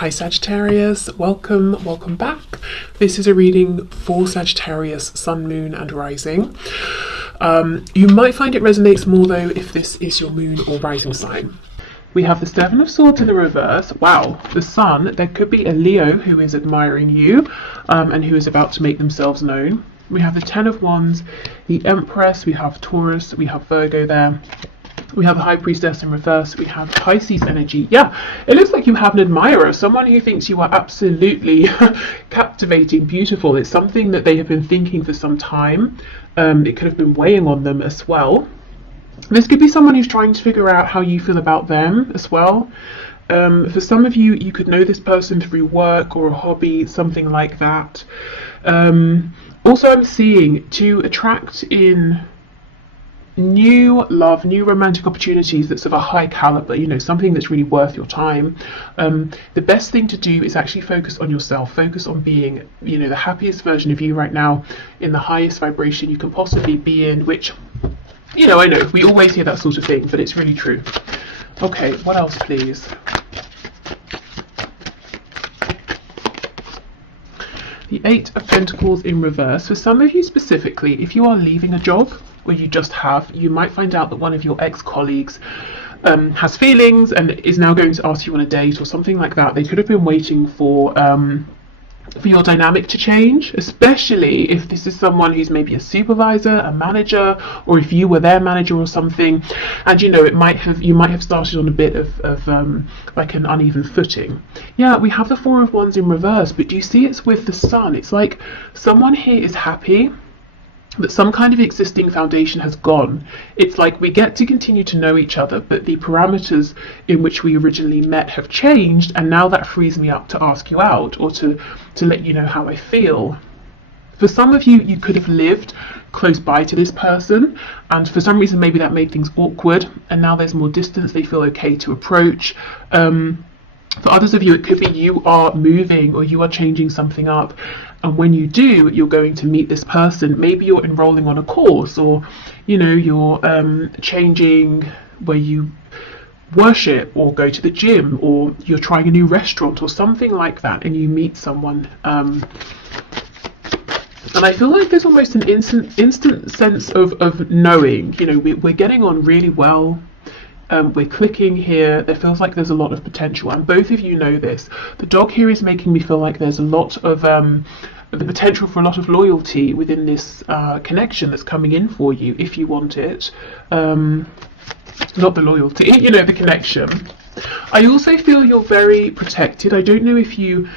Hi Sagittarius, welcome back. This is a reading for Sagittarius, Sun, Moon and Rising. You might find it resonates more though if this is your moon or rising sign. We have the Seven of Swords in the reverse. Wow, the Sun. There could be a Leo who is admiring you and who is about to make themselves known. We have the Ten of Wands, the Empress, we have Taurus, we have Virgo there. We have the High Priestess in reverse. We have Pisces energy. Yeah, it looks like you have an admirer, someone who thinks you are absolutely captivating, beautiful. It's something that they have been thinking for some time. It could have been weighing on them as well. This could be someone who's trying to figure out how you feel about them as well. For some of you, you could know this person through work or a hobby, something like that. Also, I'm seeing to attract in new love, new romantic opportunities that's of a high caliber, you know, something that's really worth your time. The best thing to do is actually focus on yourself, focus on being, you know, the happiest version of you right now, in the highest vibration you can possibly be in, which, you know, I know we always hear that sort of thing, but it's really true. Okay, what else please? The Eight of Pentacles in reverse. For some of you specifically, if you are leaving a job, or you just have, you might find out that one of your ex-colleagues has feelings and is now going to ask you on a date or something like that. They could have been waiting for your dynamic to change, especially if this is someone who's maybe a supervisor, a manager, or if you were their manager or something, and you know, you might have started on a bit of like an uneven footing. Yeah, we have the Four of Wands in reverse, but do you see it's with the Sun? It's like someone here is happy that some kind of existing foundation has gone. It's like we get to continue to know each other, but the parameters in which we originally met have changed, and now that frees me up to ask you out or to let you know how I feel. For some of you, you could have lived close by to this person, and for some reason maybe that made things awkward, and now there's more distance, they feel okay to approach. For others of you, it could be you are moving or you are changing something up, and when you do, you're going to meet this person. Maybe you're enrolling on a course, or you know, you're changing where you worship or go to the gym, or you're trying a new restaurant or something like that, and you meet someone. And I feel like there's almost an instant sense of knowing, you know, we're getting on really well. We're clicking here. There feels like there's a lot of potential, and both of you know this. The dog here is making me feel like there's a lot of the potential for a lot of loyalty within this connection that's coming in for you if you want it. Not the loyalty, you know, the connection. I also feel you're very protected. I don't know if you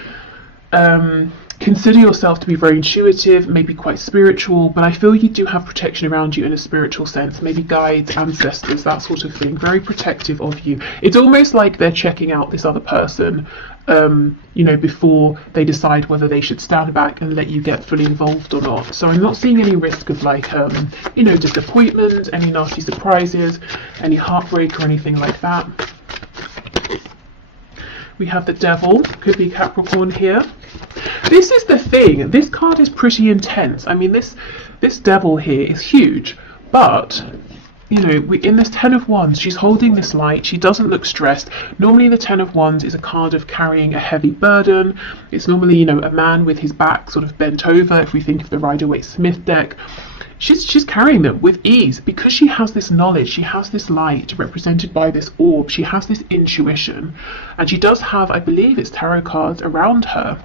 consider yourself to be very intuitive, maybe quite spiritual, but I feel you do have protection around you in a spiritual sense, maybe guides, ancestors, that sort of thing, very protective of you. It's almost like they're checking out this other person, you know, before they decide whether they should stand back and let you get fully involved or not. So I'm not seeing any risk of like, you know, disappointment, any nasty surprises, any heartbreak or anything like that. We have the Devil, could be Capricorn here. This is the thing, this card is pretty intense. I mean, this Devil here is huge, but you know, in this Ten of Wands, she's holding this light. She doesn't look stressed. Normally the Ten of Wands is a card of carrying a heavy burden. It's normally, you know, a man with his back sort of bent over, if we think of the Rider-Waite-Smith deck. She's carrying them with ease because she has this knowledge, she has this light represented by this orb, she has this intuition, and she does have, I believe it's tarot cards around her.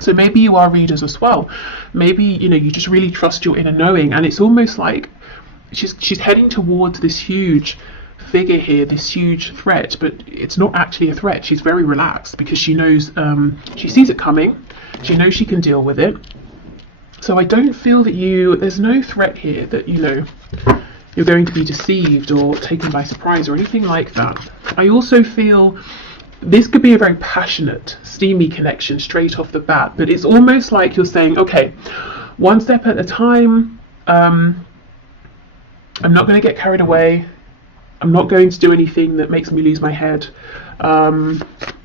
So maybe you are readers as well. Maybe, you know, you just really trust your inner knowing, and it's almost like she's heading towards this huge figure here, this huge threat, but it's not actually a threat. She's very relaxed because she knows, she sees it coming, she knows she can deal with it. So I don't feel that there's no threat here that, you know, you're going to be deceived or taken by surprise or anything like that. I also feel this could be a very passionate, steamy connection straight off the bat, but it's almost like you're saying, okay, one step at a time. I'm not going to get carried away. I'm not going to do anything that makes me lose my head.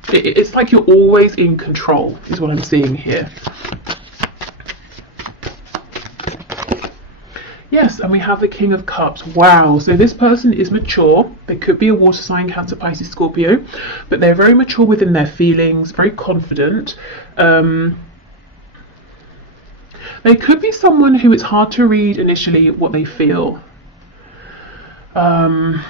It's like you're always in control, is what I'm seeing here. Yeah, Yes, and we have the King of Cups. Wow, so this person is mature. They could be a water sign, Cancer, Pisces, Scorpio, but they're very mature within their feelings, very confident. They could be someone who it's hard to read initially what they feel. The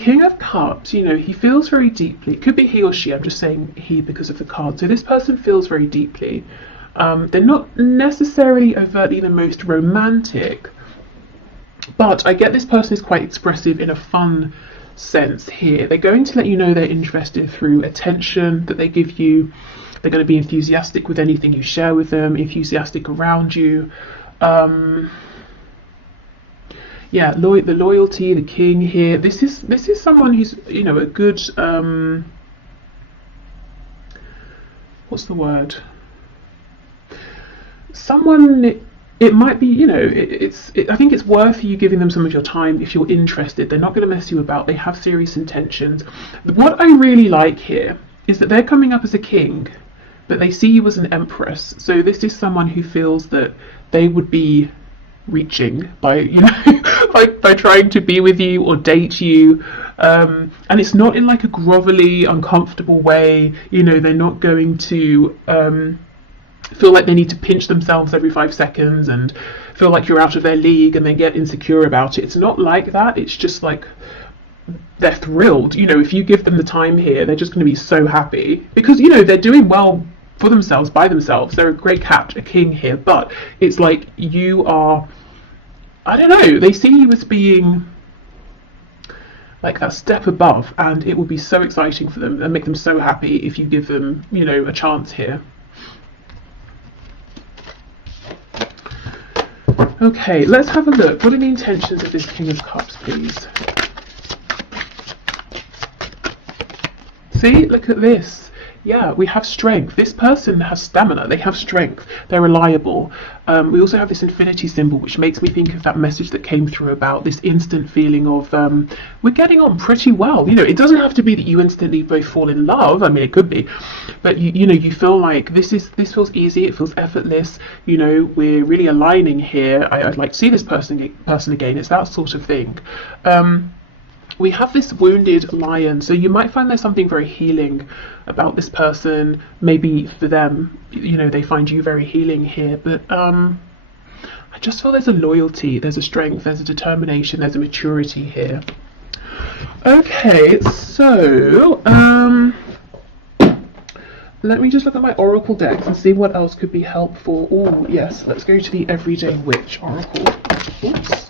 King of Cups, you know, he feels very deeply. It could be he or she, I'm just saying he because of the card. So this person feels very deeply. They're not necessarily overtly the most romantic, but I get this person is quite expressive in a fun sense here. They're going to let you know they're interested through attention that they give you. They're going to be enthusiastic with anything you share with them, enthusiastic around you. Yeah, the loyalty, the king here. This is someone who's, you know, a good what's the word? Someone, it might be, you know, I think it's worth you giving them some of your time if you're interested. They're not going to mess you about. They have serious intentions. What I really like here is that they're coming up as a king, but they see you as an empress. So this is someone who feels that they would be reaching by, you know, by trying to be with you or date you. And it's not in like a grovelly, uncomfortable way. You know, they're not going to feel like they need to pinch themselves every 5 seconds and feel like you're out of their league and they get insecure about it. It's not like that. It's just like they're thrilled. You know, if you give them the time here, they're just going to be so happy because, you know, they're doing well for themselves, by themselves. They're a great cat, a king here, but it's like you are, I don't know, they see you as being like that step above, and it will be so exciting for them and make them so happy if you give them, you know, a chance here. Okay, let's have a look. What are the intentions of this King of Cups, please? See, look at this. Yeah, we have strength. This person has stamina. They have strength. They're reliable. We also have this infinity symbol, which makes me think of that message that came through about this instant feeling of we're getting on pretty well. You know, it doesn't have to be that you instantly both fall in love. I mean, it could be, but you know, you feel like this feels easy. It feels effortless. You know, we're really aligning here. I'd like to see this person again. It's that sort of thing. We have this wounded lion, so you might find there's something very healing about this person. Maybe for them, you know, they find you very healing here, but I just feel there's a loyalty, there's a strength, there's a determination, there's a maturity here. Okay, so let me just look at my oracle decks and see what else could be helpful. Oh yes, let's go to the Everyday Witch oracle. Oops.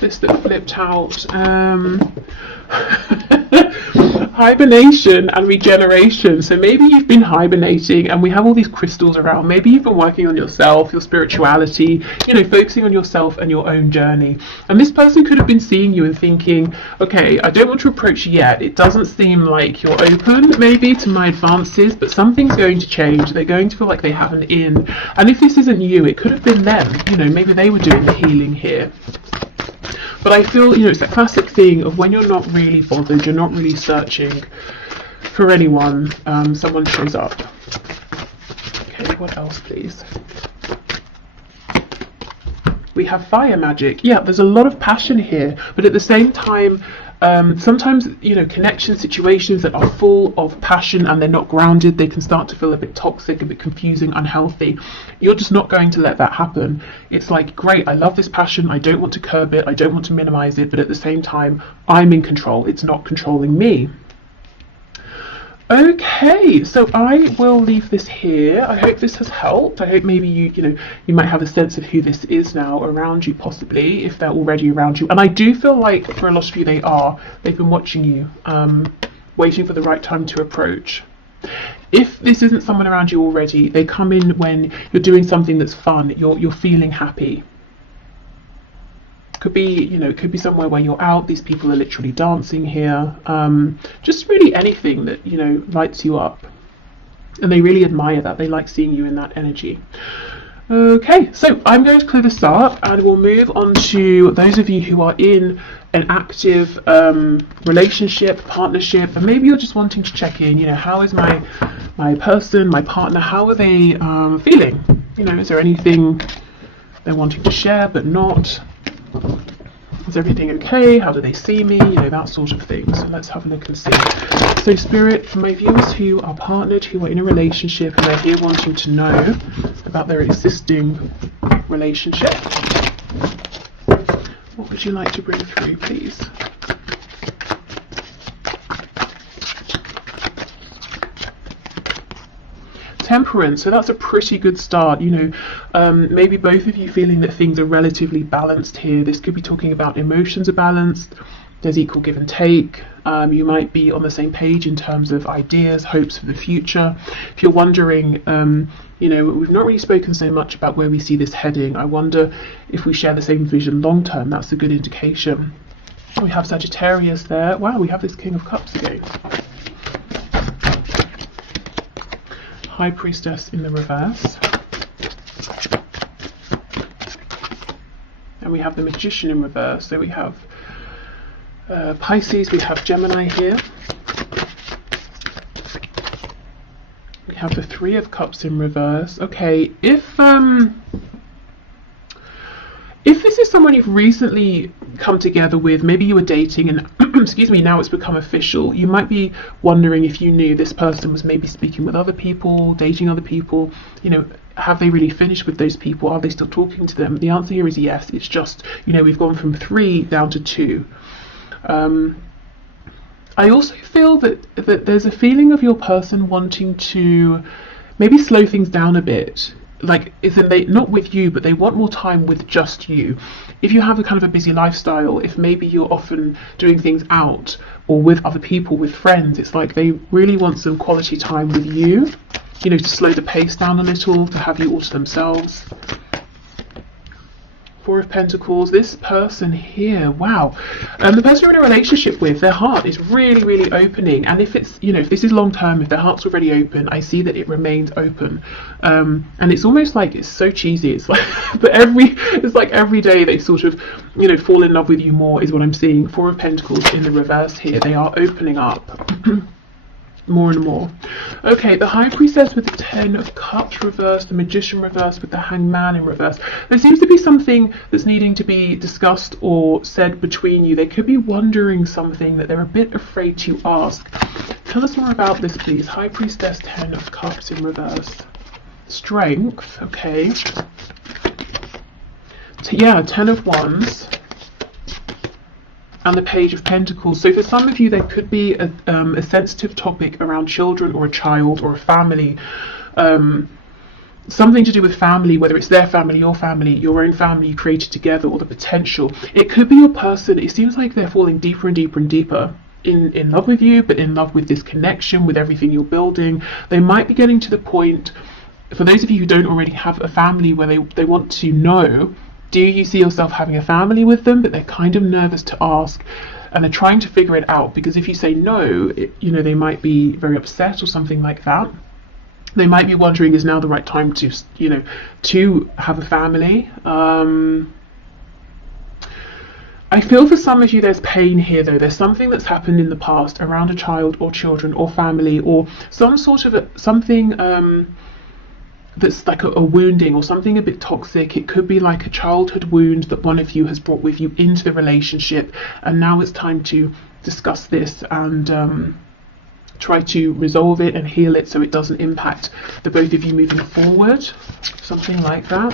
This that flipped out. Hibernation and regeneration. So maybe you've been hibernating and we have all these crystals around. Maybe you've been working on yourself, your spirituality, you know, focusing on yourself and your own journey. And this person could have been seeing you and thinking, okay, I don't want to approach you yet. It doesn't seem like you're open maybe to my advances, but something's going to change. They're going to feel like they have an in. And if this isn't you, it could have been them. You know, maybe they were doing the healing here. But I feel, you know, it's that classic thing of when you're not really bothered, you're not really searching for anyone, someone shows up. Okay, what else, please? We have fire magic. Yeah, there's a lot of passion here, but at the same time, sometimes, you know, connection situations that are full of passion and they're not grounded, they can start to feel a bit toxic, a bit confusing, unhealthy. You're just not going to let that happen. It's like, great, I love this passion, I don't want to curb it, I don't want to minimize it, but at the same time, I'm in control. It's not controlling me. Okay, so I will leave this here. I hope this has helped. I hope maybe you might have a sense of who this is now around you, possibly, if they're already around you. And I do feel like for a lot of you they've been watching you, waiting for the right time to approach. If this isn't someone around you already, they come in when you're doing something that's fun, you're feeling happy. Could be, you know, it could be somewhere where you're out, these people are literally dancing here, just really anything that, you know, lights you up, and they really admire that. They like seeing you in that energy. Okay, so I'm going to clear this up and we'll move on to those of you who are in an active relationship, partnership, and maybe you're just wanting to check in, you know, how is my person, my partner, how are they feeling? You know, is there anything they're wanting to share but not? Is everything okay? How do they see me? You know, that sort of thing. So let's have a look and see. So Spirit, for my viewers who are partnered, who are in a relationship and they're here wanting to know about their existing relationship, what would you like to bring through, please? Temperance, so that's a pretty good start. You know, maybe both of you feeling that things are relatively balanced here. This could be talking about emotions are balanced, there's equal give and take. You might be on the same page in terms of ideas, hopes for the future. If you're wondering, you know, we've not really spoken so much about where we see this heading. I wonder if we share the same vision long term. That's a good indication. We have Sagittarius there. Wow, we have this King of Cups again. High Priestess in the reverse. And we have the Magician in reverse. So we have Pisces, we have Gemini here. We have the Three of Cups in reverse. Okay, if this is someone you've recently come together with, maybe you were dating and excuse me, now it's become official, you might be wondering if you knew this person was maybe speaking with other people, dating other people, you know, have they really finished with those people? Are they still talking to them? The answer here is yes. It's just, you know, we've gone from 3 down to 2. I also feel that there's a feeling of your person wanting to maybe slow things down a bit. Like, isn't they not with you, but they want more time with just you. If you have a kind of a busy lifestyle, if maybe you're often doing things out or with other people, with friends, it's like they really want some quality time with you, you know, to slow the pace down a little, to have you all to themselves. Four of Pentacles, this person here, wow. The person you're in a relationship with, their heart is really, really opening. And if it's, you know, if this is long term, if their heart's already open, I see that it remains open. And it's almost like, it's so cheesy. It's like, but it's like every day they sort of, you know, fall in love with you more is what I'm seeing. Four of Pentacles in the reverse here. They are opening up. More and more. Okay, the High Priestess with the Ten of Cups reversed, the Magician reversed with the Hanged Man in reverse. There seems to be something that's needing to be discussed or said between you. They could be wondering something that they're a bit afraid to ask. Tell us more about this, please. High Priestess, Ten of Cups in reverse. Strength, okay. Yeah, Ten of Wands. And the Page of Pentacles. So for some of you, there could be a sensitive topic around children or a child or a family. Something to do with family, whether it's their family, your own family you created together, or the potential. It could be your person. It seems like they're falling deeper and deeper and deeper in love with you, but in love with this connection, with everything you're building. They might be getting to the point, for those of you who don't already have a family, where they want to know, do you see yourself having a family with them? But they're kind of nervous to ask, and they're trying to figure it out, because if you say no, you know, they might be very upset or something like that. They might be wondering, is now the right time to, you know, to have a family? I feel for some of you there's pain here though. There's something that's happened in the past around a child or children or family, or some sort of something that's like a wounding or something a bit toxic. It could be like a childhood wound that one of you has brought with you into the relationship, and now it's time to discuss this and try to resolve it and heal it so it doesn't impact the both of you moving forward. Something like that.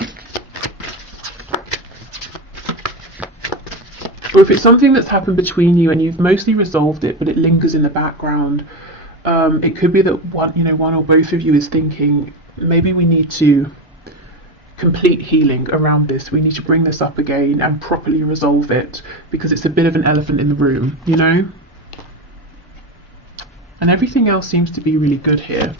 Or if it's something that's happened between you and you've mostly resolved it but it lingers in the background, it could be that one or both of you is thinking, maybe we need to complete healing around this. We need to bring this up again and properly resolve it, because it's a bit of an elephant in the room, you know? And everything else seems to be really good here.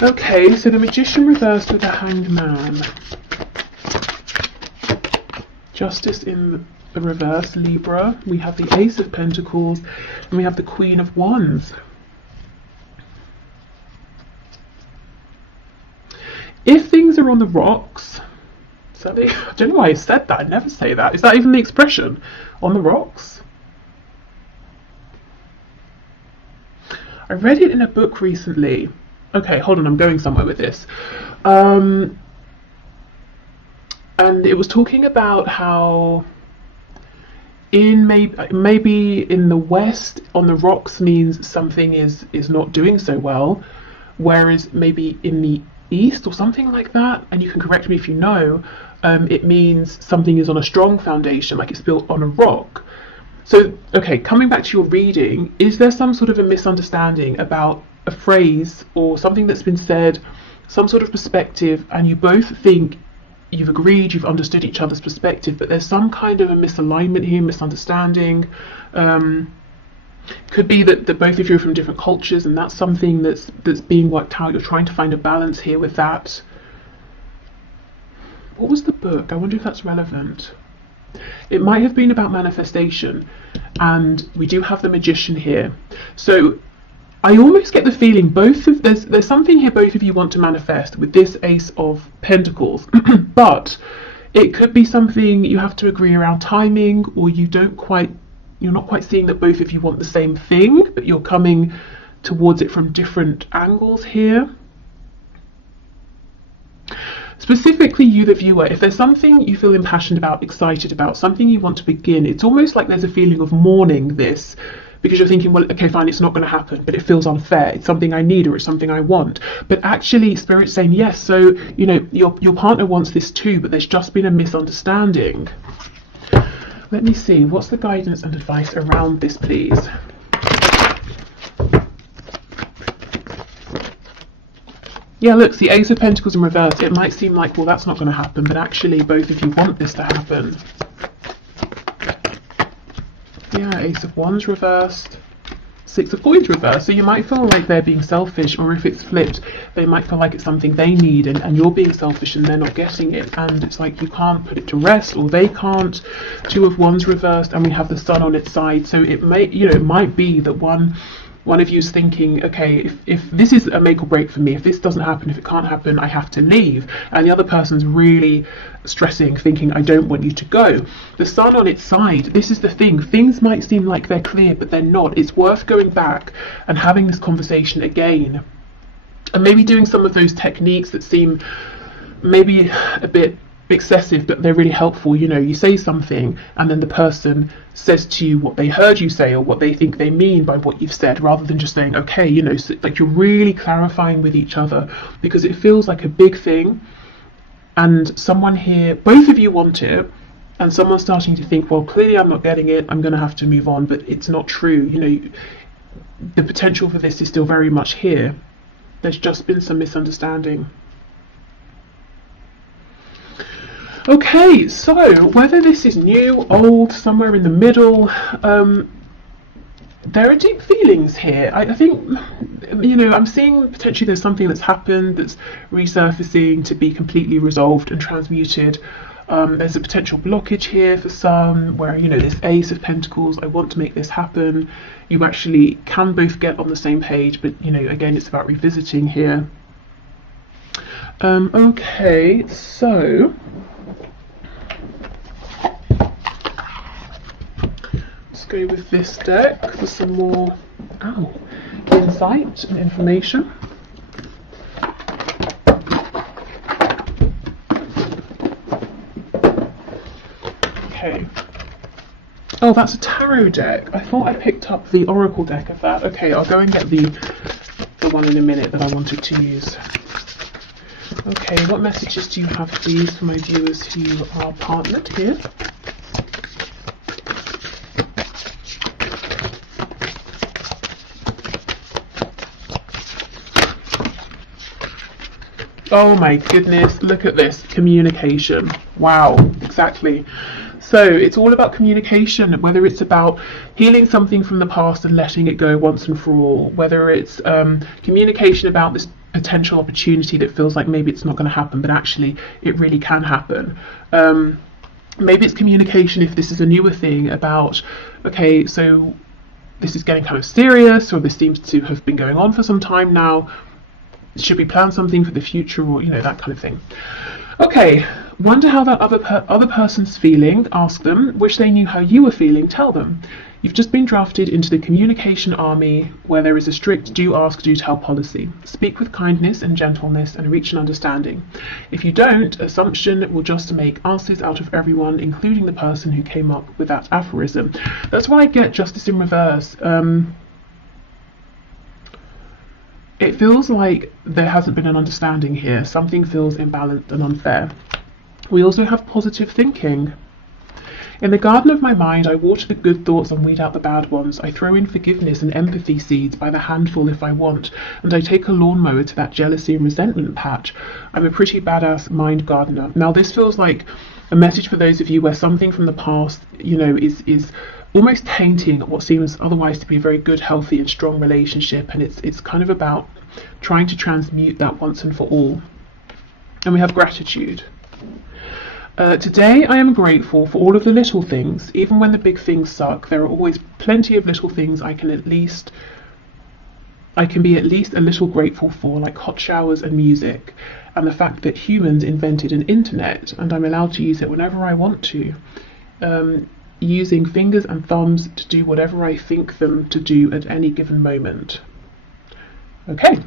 Okay, so the Magician reversed with the Hanged Man. Justice in the reverse, Libra. We have the Ace of Pentacles and we have the Queen of Wands. on the rocks. I don't know why I said that. I'd never say that. Is that even the expression? On the rocks? I read it in a book recently. Okay, hold on, I'm going somewhere with this. And it was talking about how maybe in the West, on the rocks means something is not doing so well, whereas maybe in the East or something like that, and you can correct me if you know, it means something is on a strong foundation, like it's built on a rock. So, okay, coming back to your reading, is there some sort of a misunderstanding about a phrase or something that's been said, some sort of perspective, and you both think you've agreed, you've understood each other's perspective, but there's some kind of a misalignment here, misunderstanding? Could be that both of you are from different cultures, and that's something that's being worked out. You're trying to find a balance here with that. What was the book? I wonder if that's relevant. It might have been about manifestation, and we do have the Magician here. So I almost get the feeling there's something here both of you want to manifest with this Ace of Pentacles, but it could be something you have to agree around timing, or you're not quite seeing that both of you want the same thing, but you're coming towards it from different angles here. Specifically you, the viewer, if there's something you feel impassioned about, excited about, something you want to begin, it's almost like there's a feeling of mourning this, because you're thinking, well, okay, fine, it's not going to happen, but it feels unfair. It's something I need, or it's something I want. But actually, Spirit's saying, yes, so, you know, your partner wants this too, but there's just been a misunderstanding. Let me see, what's the guidance and advice around this, please? Yeah, look, the Ace of Pentacles in reverse. It might seem like, well, that's not going to happen, but actually both of you want this to happen. Yeah, Ace of Wands reversed, Six of Coins reversed. So you might feel like they're being selfish, or if it's flipped, they might feel like it's something they need, and you're being selfish and they're not getting it, and it's like you can't put it to rest, or they can't. Two of Wands reversed, and we have the Sun on its side. So it might be that one of you is thinking, okay, if this is a make or break for me, if this doesn't happen, if it can't happen, I have to leave. And the other person's really stressing, thinking, I don't want you to go. The Sun on its side, this is the thing, things might seem like they're clear, but they're not. It's worth going back and having this conversation again, and maybe doing some of those techniques that seem maybe a bit excessive, but they're really helpful. You know, you say something and then the person says to you what they heard you say, or what they think they mean by what you've said, rather than just saying, okay, you know, so, like, you're really clarifying with each other, because it feels like a big thing, and someone here, both of you want it, and someone's starting to think, well, clearly I'm not getting it, I'm going to have to move on. But it's not true. You know, the potential for this is still very much here. There's just been some misunderstanding. Okay, so whether this is new, old, somewhere in the middle, there are deep feelings here. I think, you know, I'm seeing potentially there's something that's happened that's resurfacing to be completely resolved and transmuted. There's a potential blockage here for some, where, you know, this Ace of Pentacles, I want to make this happen. You actually can both get on the same page, but, you know, again, it's about revisiting here. Okay, so go with this deck for some more insight and information. Okay. Oh, that's a tarot deck. I thought I picked up the oracle deck of that. Okay, I'll go and get the one in a minute that I wanted to use. Okay, what messages do you have, please, for my viewers who are partnered here? Oh my goodness, look at this, communication. Wow, exactly. So it's all about communication, whether it's about healing something from the past and letting it go once and for all, whether it's communication about this potential opportunity that feels like maybe it's not going to happen, but actually it really can happen. Maybe it's communication, if this is a newer thing, about, okay, so this is getting kind of serious, or this seems to have been going on for some time now. should we plan something for the future, or, you know, that kind of thing. Okay, wonder how that other person's feeling. Ask them. Wish they knew how you were feeling. Tell them. You've just been drafted into the communication army, where there is a strict do ask, do tell policy. Speak with kindness and gentleness and reach an understanding. If you don't, assumption will just make asses out of everyone, including the person who came up with that aphorism. That's why I get justice in reverse. It feels like there hasn't been an understanding here. Something feels imbalanced and unfair. We also have positive thinking. In the garden of my mind, I water the good thoughts and weed out the bad ones. I throw in forgiveness and empathy seeds by the handful if I want, and I take a lawnmower to that jealousy and resentment patch. I'm a pretty badass mind gardener. Now, this feels like a message for those of you where something from the past, you know, is almost tainting what seems otherwise to be a very good, healthy and strong relationship, and it's kind of about trying to transmute that once and for all. And we have gratitude. Today I am grateful for all of the little things. Even when the big things suck, there are always plenty of little things I can be at least a little grateful for, like hot showers and music, and the fact that humans invented an internet and I'm allowed to use it whenever I want to, using fingers and thumbs to do whatever I think them to do at any given moment. Okay.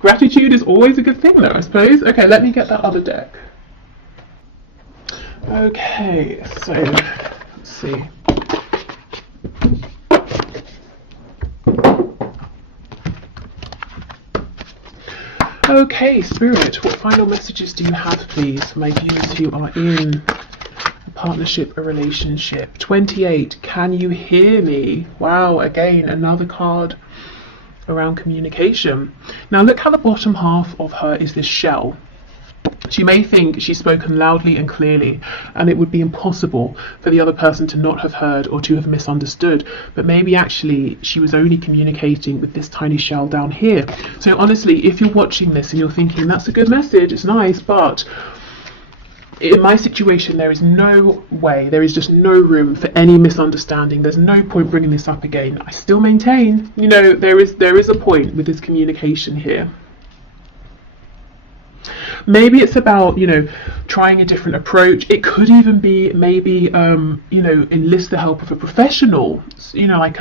Gratitude is always a good thing though, I suppose. Okay, let me get that other deck. Okay, so let's see. Okay, Spirit, what final messages do you have, please, for my viewers who are in a partnership, a relationship? 28, can you hear me? Wow, again, another card around communication. Now look how the bottom half of her is this shell. She may think she's spoken loudly and clearly, and it would be impossible for the other person to not have heard or to have misunderstood, but maybe actually she was only communicating with this tiny shell down here. So honestly, if you're watching this and you're thinking, that's a good message, it's nice, but in my situation there is no way, there is just no room for any misunderstanding. There's no point bringing this up again. I still maintain, you know, there is a point with this communication here. Maybe it's about, you know, trying a different approach. It could even be maybe, you know, enlist the help of a professional, you know, like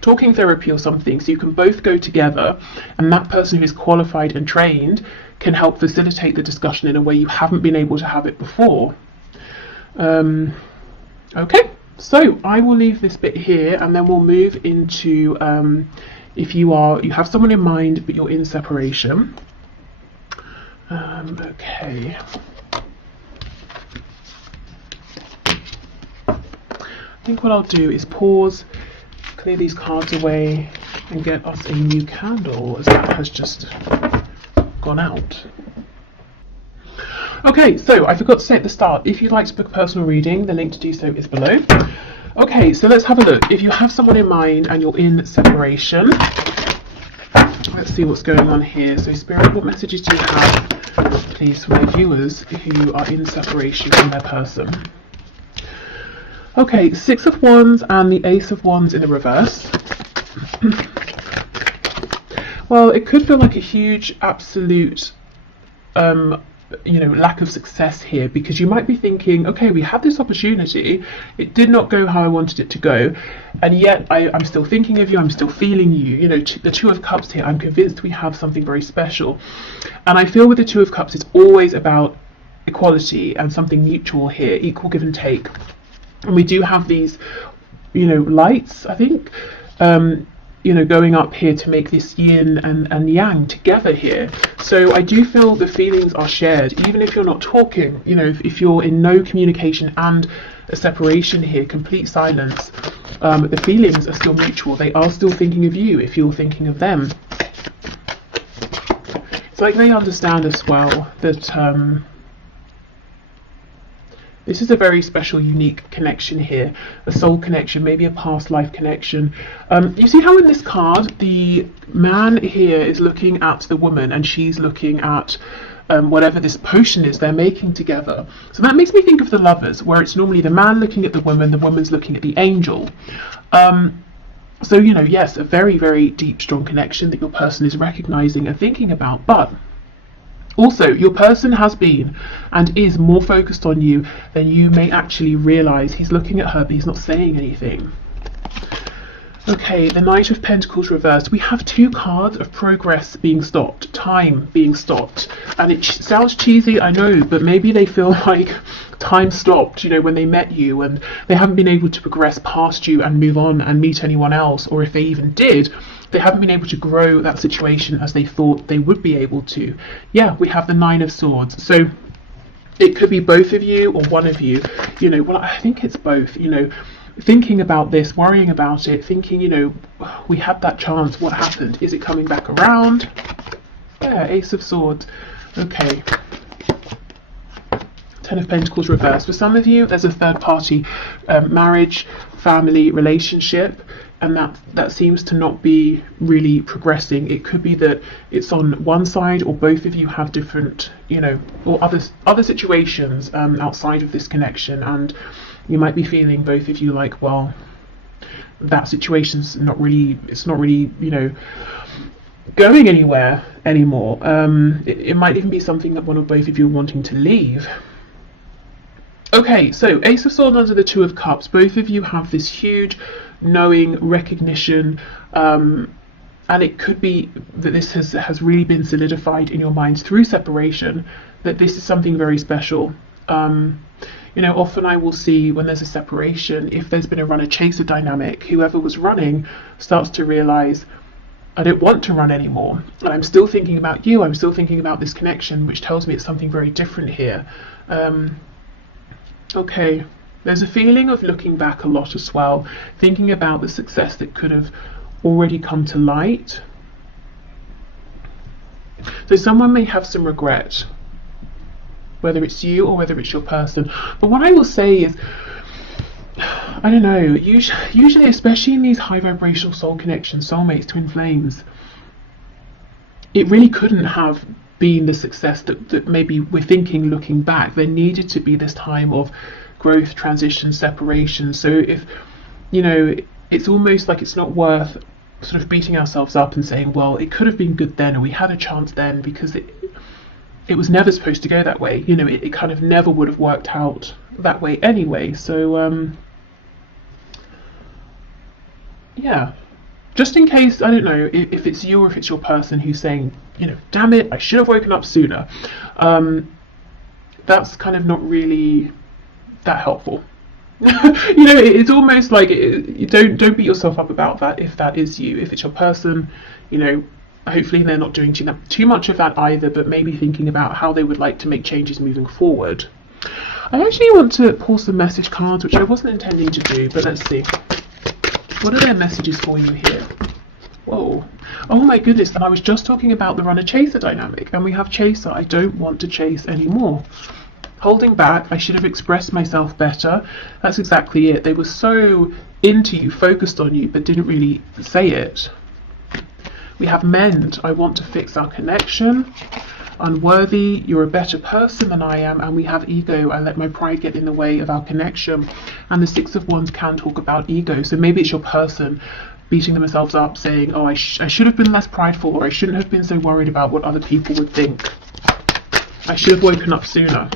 talking therapy or something, so you can both go together and that person who is qualified and trained can help facilitate the discussion in a way you haven't been able to have it before. Okay, so I will leave this bit here and then we'll move into if you have someone in mind but you're in separation. Okay. I think what I'll do is pause, clear these cards away, and get us a new candle, as that has just gone out. Okay, so I forgot to say at the start, if you'd like to book a personal reading, the link to do so is below. Okay, so let's have a look. If you have someone in mind and you're in separation, let's see what's going on here. So Spirit, what messages do you have, please, for my viewers who are in separation from their person? Okay, 6 of Wands and the Ace of Wands in the reverse. Well, it could feel like a huge, absolute, you know, lack of success here, because you might be thinking, okay, we had this opportunity, it did not go how I wanted it to go, and yet I'm still thinking of you, I'm still feeling you. You know, the Two of Cups here, I'm convinced we have something very special, and I feel with the Two of Cups it's always about equality and something mutual here, equal give and take. And we do have these, you know, lights, I think, you know, going up here to make this yin and yang together here. So I do feel the feelings are shared, even if you're not talking. You know, if you're in no communication and a separation here, complete silence, the feelings are still mutual. They are still thinking of you if you're thinking of them. It's like they understand as well that this is a very special, unique connection here, a soul connection, maybe a past life connection. You see how in this card, the man here is looking at the woman and she's looking at whatever this potion is they're making together. So that makes me think of the Lovers, where it's normally the man looking at the woman's looking at the angel. So, you know, yes, a very, very deep, strong connection that your person is recognizing and thinking about, but also your person has been and is more focused on you than you may actually realize. He's looking at her, but he's not saying anything. Okay, the Knight of Pentacles reversed. We have two cards of progress being stopped, time being stopped. And it sounds cheesy, I know, but maybe they feel like time stopped, you know, when they met you and they haven't been able to progress past you and move on and meet anyone else. Or if they even did, they haven't been able to grow that situation as they thought they would be able to. Yeah, we have the Nine of Swords. So it could be both of you or one of you, you know, well, I think it's both, you know, thinking about this, worrying about it, thinking, you know, we had that chance, what happened? Is it coming back around? Yeah, Ace of Swords. Okay. Ten of Pentacles reversed. For some of you, there's a third party marriage, family, relationship, and that seems to not be really progressing. It could be that it's on one side, or both of you have different, you know, or other situations outside of this connection, and you might be feeling, both of you, like, well, that situation's not really, you know, going anywhere anymore. It might even be something that one or both of you are wanting to leave. Okay, so Ace of Swords under the Two of Cups. Both of you have this huge knowing, recognition, and it could be that this has really been solidified in your minds through separation, that this is something very special. You know, often I will see when there's a separation, if there's been a runner-chaser dynamic, whoever was running starts to realize, I don't want to run anymore, and I'm still thinking about you, I'm still thinking about this connection, which tells me it's something very different here. Okay, there's a feeling of looking back a lot as well, thinking about the success that could have already come to light. So someone may have some regret, whether it's you or whether it's your person. But what I will say is, I don't know, usually, especially in these high vibrational soul connections, soulmates, twin flames, it really couldn't have been the success that maybe we're thinking looking back. There needed to be this time of growth, transition, separation. So if, you know, it's almost like it's not worth sort of beating ourselves up and saying, well, it could have been good then, or we had a chance then, because it was never supposed to go that way. You know, it kind of never would have worked out that way anyway. So yeah, just in case, I don't know if it's you or if it's your person who's saying, you know, damn it, I should have woken up sooner. That's kind of not really that helpful. You know, it's almost like you don't beat yourself up about that if that is you. If it's your person, you know, hopefully they're not doing too much of that either, but maybe thinking about how they would like to make changes moving forward. I actually want to pull some message cards, which I wasn't intending to do, but let's see. What are their messages for you here? Whoa. Oh my goodness, and I was just talking about the runner-chaser dynamic, and we have chaser. I don't want to chase anymore. Holding back, I should have expressed myself better. That's exactly it. They were so into you, focused on you, but didn't really say it. We have mend. I want to fix our connection. Unworthy. You're a better person than I am. And we have ego. I let my pride get in the way of our connection. And the Six of Wands can talk about ego. So maybe it's your person beating themselves up, saying, oh, I should have been less prideful, or I shouldn't have been so worried about what other people would think. I should have woken up sooner.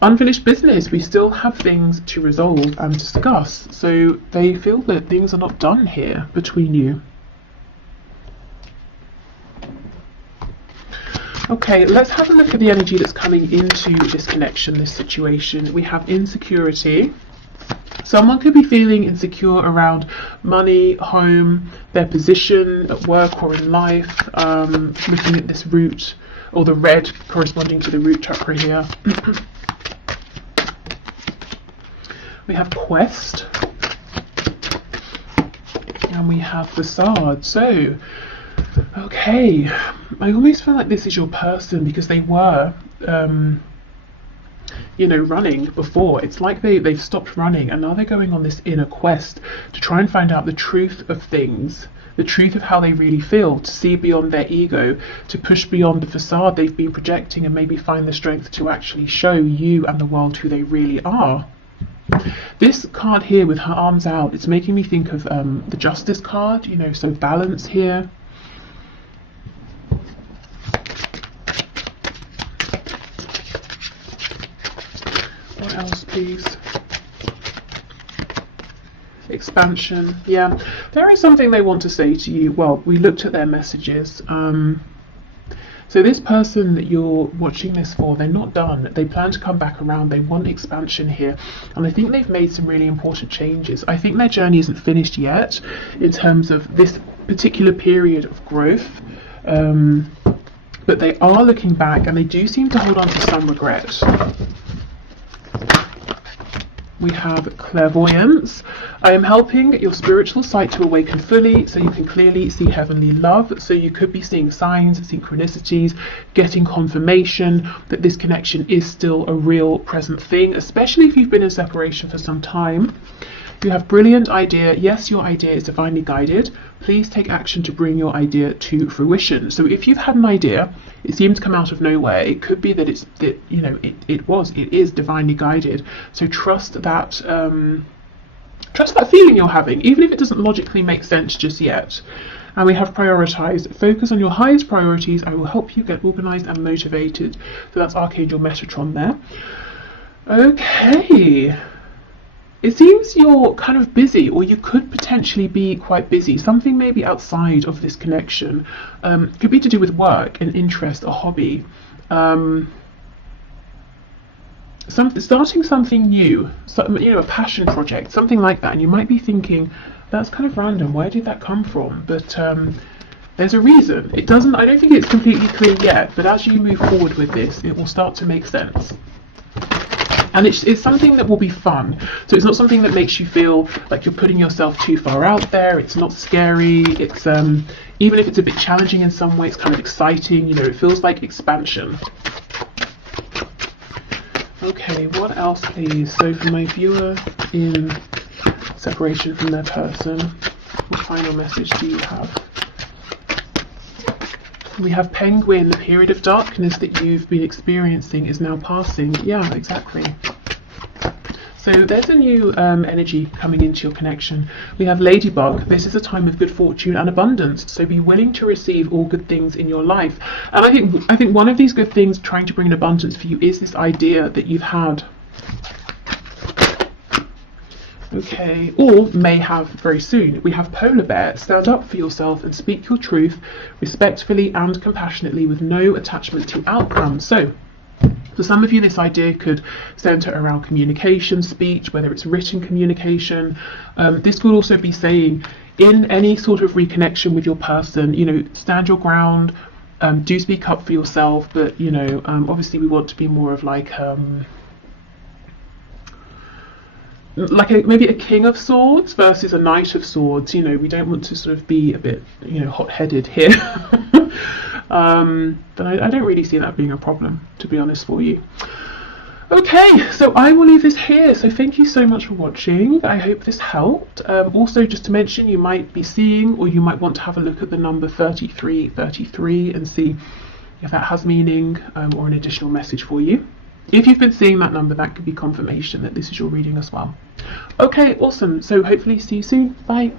Unfinished business. We still have things to resolve and discuss. So they feel that things are not done here between you. Okay, let's have a look at the energy that's coming into this connection, this situation. We have insecurity. Someone could be feeling insecure around money, home, their position at work or in life. Looking at this root, or the red corresponding to the root chakra here. We have quest. And we have facade. So, okay, I almost feel like this is your person, because they were, you know, running before. It's like they've stopped running, and now they're going on this inner quest to try and find out the truth of things, the truth of how they really feel, to see beyond their ego, to push beyond the facade they've been projecting, and maybe find the strength to actually show you and the world who they really are. This card here with her arms out, it's making me think of the Justice card, you know, so balance here. What else, please? Expansion. Yeah, there is something they want to say to you. Well, we looked at their messages. So this person that you're watching this for, they're not done. They plan to come back around. They want expansion here. And I think they've made some really important changes. I think their journey isn't finished yet in terms of this particular period of growth. But they are looking back, and they do seem to hold on to some regret. We have clairvoyance. I am helping your spiritual sight to awaken fully so you can clearly see heavenly love. So you could be seeing signs, synchronicities, getting confirmation that this connection is still a real present thing, especially if you've been in separation for some time. You have brilliant idea. Yes, your idea is divinely guided. Please take action to bring your idea to fruition. So if you've had an idea, it seems to come out of nowhere. It could be that it is divinely guided. So trust that feeling you're having, even if it doesn't logically make sense just yet. And we have prioritized. Focus on your highest priorities. I will help you get organized and motivated. So that's Archangel Metatron there. Okay. It seems you're kind of busy, or you could potentially be quite busy. Something maybe outside of this connection. Could be to do with work, an interest, a hobby. Starting something new, a passion project, something like that. And you might be thinking, that's kind of random. Where did that come from? But there's a reason. I don't think it's completely clear yet, but as you move forward with this, it will start to make sense. And it's something that will be fun. So it's not something that makes you feel like you're putting yourself too far out there. It's not scary. It's even if it's a bit challenging in some way, it's kind of exciting. You know, it feels like expansion. Okay, what else, please? So for my viewer in separation from their person, what final message do you have? We have Penguin. The period of darkness that you've been experiencing is now passing. Yeah, exactly. So there's a new energy coming into your connection. We have Ladybug. This is a time of good fortune and abundance. So be willing to receive all good things in your life. And I think one of these good things trying to bring an abundance for you is this idea that you've had. Okay, or may have very soon. We have Polar Bear. Stand up for yourself and speak your truth respectfully and compassionately with no attachment to outcomes. So for some of you, this idea could center around communication, speech, whether it's written communication. This could also be saying in any sort of reconnection with your person, you know, stand your ground, do speak up for yourself, but, you know, obviously we want to be more of maybe a king of swords versus a knight of swords. You know, we don't want to sort of be a bit, you know, hot-headed here. But I don't really see that being a problem, to be honest, for you. Okay, so I will leave this here. So thank you so much for watching. I hope this helped. Also, just to mention, you might be seeing, or you might want to have a look at the number 3333 and see if that has meaning or an additional message for you. If you've been seeing that number, that could be confirmation that this is your reading as well. Okay, awesome. So hopefully see you soon. Bye.